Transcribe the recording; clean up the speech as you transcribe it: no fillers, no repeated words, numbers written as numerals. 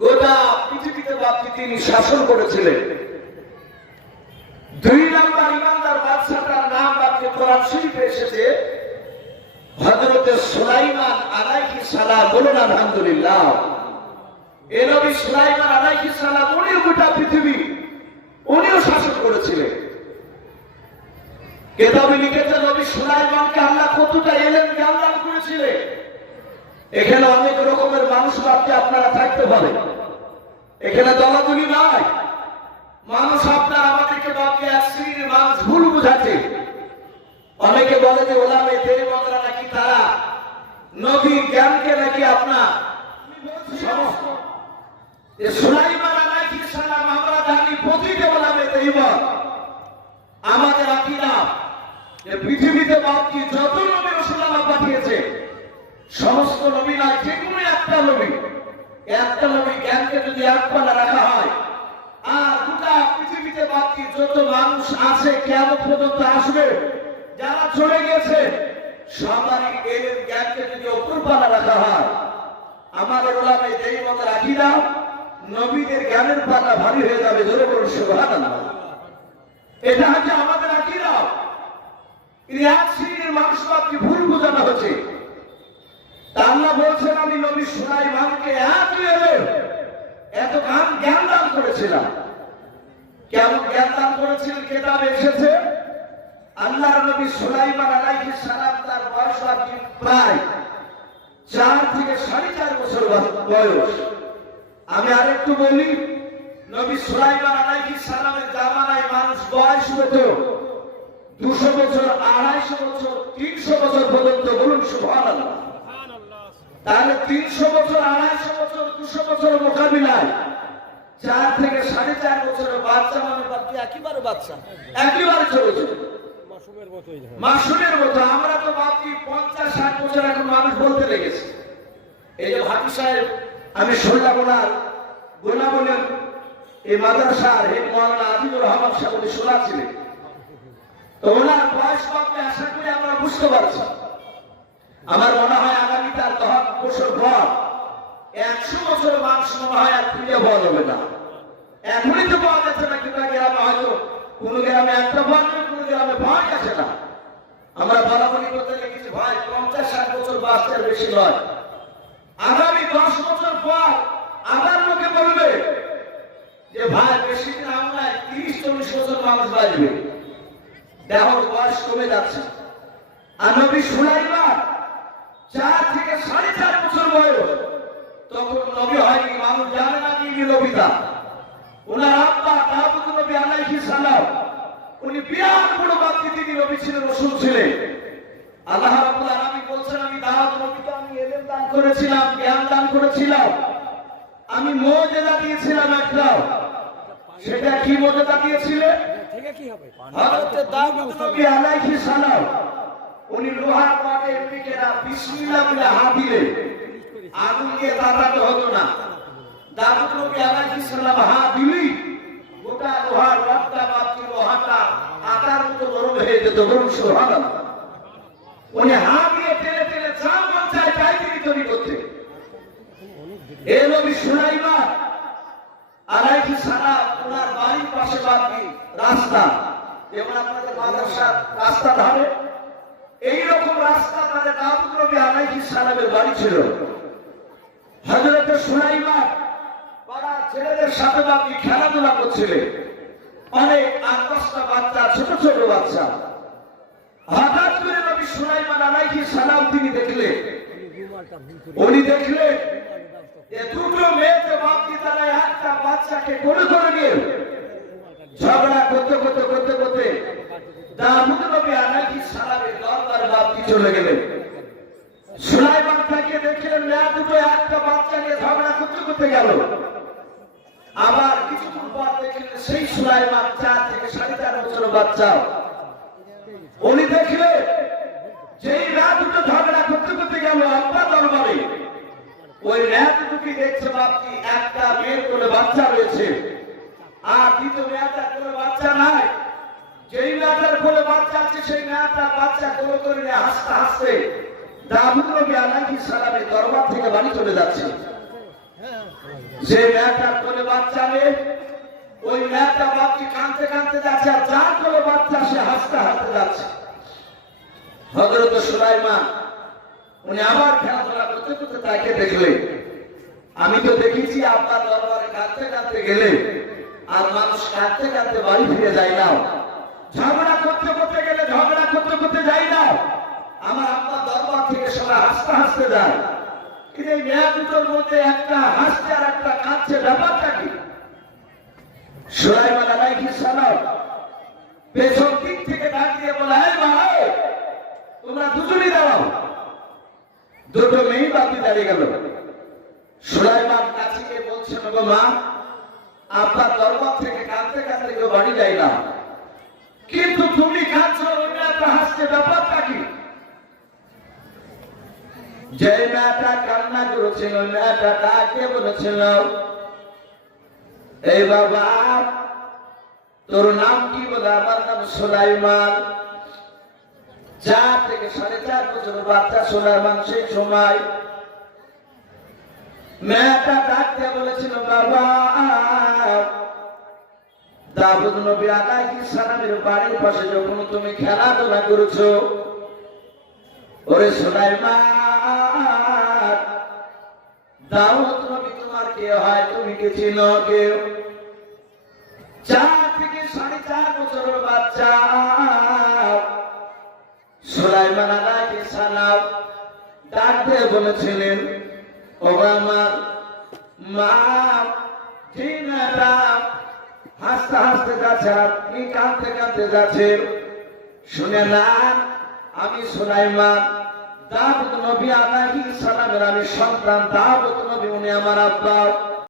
গোটা পৃথিবীতে বাপকে তিনি শাসন করেছিলেন। 2 নম্বর ইমানদার বাদশাটার নাম বাপকে কোরআন শরীফে এসেছে হযরত সুলাইমান আলাইহিস সালাম। বলুন আলহামদুলিল্লাহ। এই নবী সুলাইমান আলাইহিস সালাম উনি গোটা পৃথিবী উনিও শাসন করেছিলেন। কেতাবে লিখেছে নবী সুলাইমানকে আল্লাহ কতটা এলেম জ্ঞান দান করেছিলেন। এখানে অনেক রকমের মানুষ বাপকে আপনারা থাকতে পারেন, এখানে দলাদলি নাই। মানুষ আপনার আমাদেরকে বাপকে এক শ্রেণীর মানুষ ভুল বুঝাচ্ছে। অনেকে বলে যে ওলামে দেওবন্দরা নাকি তারা নবী জ্ঞানকে নাকি আপনার সমস্ত সুলাইমান আলাইহিস সালাম আমরা জানি প্রতিটা ওলামে দেওবন্দ আমাদের আকীদা যে পৃথিবীতে বাপকে যত নবী রাসূল আল্লাহ পাঠিয়েছে সমস্ত নবী না, যে কোনো একটা নবী জ্ঞানকে যদি এক পাল্লা রাখা হয় আর গোটা পৃথিবীতে বাকি যত মানুষ আছে কিয়ামত পর্যন্ত আসবে যারা চলে গেছে সবারই এর জ্ঞানকে যদি অপর পাল্লা রাখা হয় আমাদের ওলামায়ে দেওবন্দের আকীদা নবীদের জ্ঞানের পাল্লা ভারী হয়ে যাবে। জোরে বলুন সুবহানাল্লাহ। এটা হচ্ছে আমাদের আকীদা। এই এক শ্রেণীর মানুষ বাপকে ভুল বোঝানো হচ্ছে। আল্লাহ বলছেন আমি নবী সুলাইমানকে এত জ্ঞান দান করেছিলাম। কেমন জ্ঞান দান করেছিলেন কিতাবে এসেছে আল্লাহর নবী সুলাইমান আলাইহিস সালাম তার বয়স প্রায় 4 থেকে 4.5 বছর বয়স। আমি আরেকটু বলি, নবী সুলাইমান আলাইহিস সালামের জামানায় মানুষ বয়স হতো 200 বছর, 250 বছর, 300 বছর পর্যন্ত। বলুন সুবহানাল্লাহ। তাহলে 300 বছর, 250 বছর, 200 বছরের মোকাবিলায় 4 থেকে 4.5 বছরের বাচ্চা মানে বাচ্চা একেবারে বাচ্চা, একেবারে ছোট ছোট মাসুমের মতো। আমরা তো বাকি 50-60 বছর এখন মানুষ বলতে লেগেছে। এই যে ভাটি সাহেব আমি শুনলাম ওনার গোলা বলেন এই মাদ্রাসার হেড মাওলানা আজিজুর রহমান সাহেব উনি শোনা ছিলেন, তো ওনার বয়স বাপকে আশা করি আমরা বুঝতে পারছি। আমার মনে হয় আগামী তার 10 বছর পর 100 বছর মানুষ মনে হয় আর খুঁজে পাওয়া যাবে না। এখনই তো পাওয়া যাচ্ছে না, কিন্তু গ্রামে হয়তো কোন গ্রামে একটা পাওয়া যাবে, কোন গ্রামে পাওয়া যাচ্ছে না। আমরা বলাবলি করতে লেগেছি ভাই 50-60 বছর বাচ্চার বেশি নয়। আগামী 10 বছর পর আবার লোকে বলবে যে ভাই বেশি দিন আমরা 30-40 বছর মানুষ বাঁচবে। দেখো বয়স কমে যাচ্ছে। আর নবী সুলাইমান 4 থেকে 4.5 বছর বয়স, তখন নবী হয়নি, মানুষ জানে না কি নবীতা। ওনার আব্বা দাউদ নবী আলাইহিস সালাম উনি বিরাট বড় ব্যক্তি, তিনি নবী ছিলেন, রাসূল ছিলেন। আল্লাহ রাব্বুল আলামিন বলছেন আমি দাউদ নবীকে আমি ইলম দান করেছিলাম, জ্ঞান দান করেছিলাম, আমি মুজিজা দিয়েছিলাম একটা। সেটা কি মুজিজা দিয়েছিলেন? ঠিক কি হবে হযরত দাউদ নবী আলাইহিস সালাম উনি লোহার পাটে পিকেরা বিসমিল্লাহ বলে হাত দিলে আগুন দিয়ে তাড়াতে হতো না। দাউদ নবী আলাইহিস সালাম হাত দিলেই গোটা লোহার রডটা বাকি লোহাটা আটার মতো গরম হয়ে যেত। বলুন সুবহানাল্লাহ। উনি হাত দিয়ে টেনে টেনে যা মন চায় তাই তিনি তৈরি করতেন। এই নবী সুলাইমান আলাইহিস সালাম ওনার বাড়ির পাশে বাকি রাস্তা, যেমন আপনাদের মাদ্রাসার রাস্তা ধারে এইরকম রাস্তা তাদের দাউদ নবী আলাইহিস সালামের বাড়ি ছিল। হযরত সুলাইমান পাড়ার ছেলেদের সাথে বাকি খেলাধুলা করছিলেন, অনেক 8-10টা বাচ্চা, ছোট ছোট বাচ্চা। হঠাৎ করে নবী সুলাইমান আলাইহিস সালাম তিনি দেখলেন যে দুটো মেয়েকে বাকি তারা একটা বাচ্চাকে কোলে করে নিয়ে ঝগড়া করতে করতে করতে করতে দাউদ নবী আলাইহিস সালামের দরবার বাকি চলে গেলেন। সুলাইমান তাকে দেখলেন মেয়ে দুটো একটা বাচ্চা নিয়ে ঝগড়া করতে করতে গেল। আবার কিছুক্ষণ পর দেখলেন সেই সুলাইমান 4 থেকে 4.5 বছরের বাচ্চা। উনি দেখলেন যেই মেয়ে দুটো ঝগড়া করতে করতে গেল আপনার দরবারে, ওই মেয়ে দুটোকে দেখছে বাপকি একটা মেয়ের কোলে বাচ্চা রয়েছে আর দ্বিতীয় মেয়েটার কোলে বাচ্চা নাই। যেই মেয়েটার কোলে বাচ্চা আছে সেই মেয়েটার বাচ্চা কোলে করে নিয়ে হাসতে হাসতে দাউদ নবী আলাইহিস সালামের দরবার থেকে বাড়ি চলে যাচ্ছে। যে কাঁদতে কাঁদতে যাচ্ছে, আর যার কোনো বাচ্চা সে হাসতে হাসতে যাচ্ছে। হযরত সুলাইমান উনি আবার খেলাধুলা করতে করতে তাকে দেখলেন, আমি তো দেখেছি আপনার দরবারে কাঁদতে কাঁদতে গেলে আর মানুষ কাঁদতে কাঁদতে বাড়ি ফিরে যায় না, ঝগড়া করতে করতে গেলে ঝগড়া করতে করতে যাই না, আমার আপনার দরবার থেকে সবাই হাসতে হাসতে যায়। কিন্তু এই মেয়া দুটোর মধ্যে একটা হাসছে আর একটা কাঁদছে, ব্যাপারটা কি? সুলাইমান আলাইহিস সালাম পেছন দিক থেকে ডাক দিয়ে বলে, এই ভাই তোমরা দুজনই দাঁড়াও। দুটো মেয়ে বাতি দাঁড়িয়ে গেল। সুলাইমান কাছে গিয়ে বলছেন, গো মা, আপনার দরবার থেকে কাঁদতে কাঁদতে কেউ বাড়ি যায় না, কিন্তু তুমি কাঁদছো, অন্য একটা হাসছে, ব্যাপারটা কি? যে মেয়েটা কান্না করেছিল মেয়েটা ডাকে বলেছিল, এই বাবা তোর নাম কি? বলে, আমার নাম সুলাইমান। 4 থেকে 4.5 বছর বাচ্চা সুলাইমান। সেই সময় মেয়েটা ডাকতে বলেছিল, বাবা দাউদ নবী আলাইহিস সালামের বাড়ির পাশে যখন তুমি খেলাধুলা করেছো, ওরে সুলাইমান, দাউদ নবী তোমার কে হয়? তুমি কে চিনো? কেউ? 4 থেকে 4.5 বছরের বাচ্চা সুলাইমান আলাইহিস সালাম ডাক দিয়ে বলেছিলেন, ও আমার মা, জিনারা হাসতে হাসতে যাচ্ছে, আপনি কাঁদতে কাঁদতে যাচ্ছেন, শুনে না, আমি সুলাইমান, দাউদ নবী আলাইহিস সালামের আমি সন্তান। দাউদ নবী উনি আমার আব্বা।